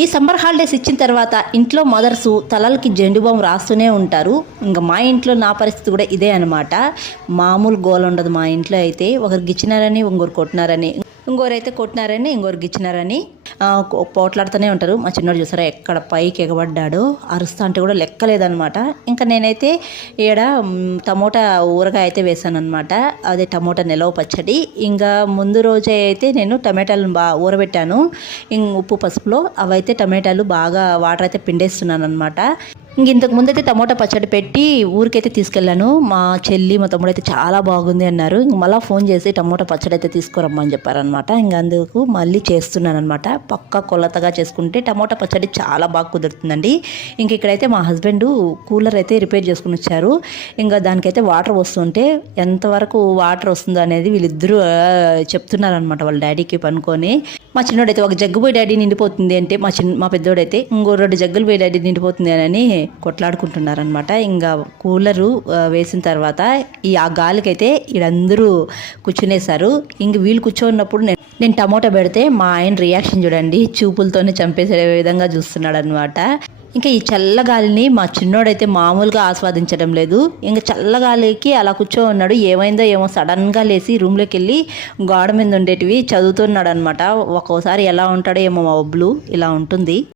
ఈ summer holidays ఇచ్చిన తర్వాత ఇంట్లో మదర్స్ తలలకి జెండు బామ్ రాస్తూనే ఉంటారు. ఇంకా మా ఇంట్లో నా పరిస్థితి కూడా ఇదే అనమాట. మామూలు గోల ఉండదు మా ఇంట్లో అయితే. ఒకరు గిచ్చినారని ఇంకొకరు కొట్టినారని, ఇంకోరైతే కొట్టినారని ఇంకొకరు గిచ్చినారని పోట్లాడుతూనే ఉంటారు. మా చిన్నోడు చూసారా ఎక్కడ పైకి ఎగబడ్డాడో, అరుస్తా అంటే కూడా లెక్కలేదనమాట. ఇంకా నేనైతే ఈడ టమోటా ఊరగాయ అయితే వేసాను అనమాట. అదే టమోటా నిలవ పచ్చడి. ఇంకా ముందు రోజే అయితే నేను టమాటాలను బాగా ఊరబెట్టాను ఉప్పు పసుపులో. అవైతే టమాటాలు బాగా వాటర్ అయితే పిండేస్తున్నాను అనమాట. ఇంతకు ముందైతే టమోటా పచ్చడి పెట్టి ఊరికైతే తీసుకెళ్ళాను. మా చెల్లి మా తమ్ముడు అయితే చాలా బాగుంది అన్నారు. ఇంక మళ్ళీ ఫోన్ చేసి టమోటా పచ్చడి అయితే తీసుకురమ్మని చెప్పారనమాట. ఇంక అందుకు మళ్ళీ చేస్తున్నాను అనమాట. పక్కా కొలతగా చేసుకుంటే టమోటా పచ్చడి చాలా బాగా కుదురుతుందండి. ఇంక ఇక్కడైతే మా హస్బెండ్ కూలర్ అయితే రిపేర్ చేసుకుని వచ్చారు. ఇంకా దానికైతే వాటర్ వస్తుంటే ఎంతవరకు వాటర్ వస్తుందో అనేది వీళ్ళిద్దరూ చెప్తున్నారనమాట వాళ్ళ డాడీకి పనుకొని. మా చిన్నోడైతే ఒక జగ్గు పోయి డాడీ నిండిపోతుంది అంటే మా పెద్దోడైతే ఇంకో 2 జగ్గులు పోయి డాడీ నిండిపోతుంది అని కొట్లాడుకుంటున్నారనమాట. ఇంకా కూలరు వేసిన తర్వాత ఆ గాలికైతే వీళ్ళందరూ కూర్చునేశారు. ఇంక వీళ్ళు కూర్చోన్నప్పుడు నేను టమోటా పెడితే మా ఆయన రియాక్షన్ చూడండి, చూపులతోనే చంపేసే విధంగా చూస్తున్నాడు అనమాట. ఇంకా ఈ చల్లగాలిని మా చిన్నోడైతే మామూలుగా ఆస్వాదించడం లేదు. ఇంకా చల్లగాలికి అలా కూర్చో ఉన్నాడు. ఏమైందో ఏమో సడన్గా లేచి రూమ్లోకి వెళ్ళి గోడ మీద ఉండేటివి చదువుతున్నాడు అనమాట. ఒక్కోసారి ఎలా ఉంటాడో ఏమో మా ఒబ్లు ఇలా ఉంటుంది.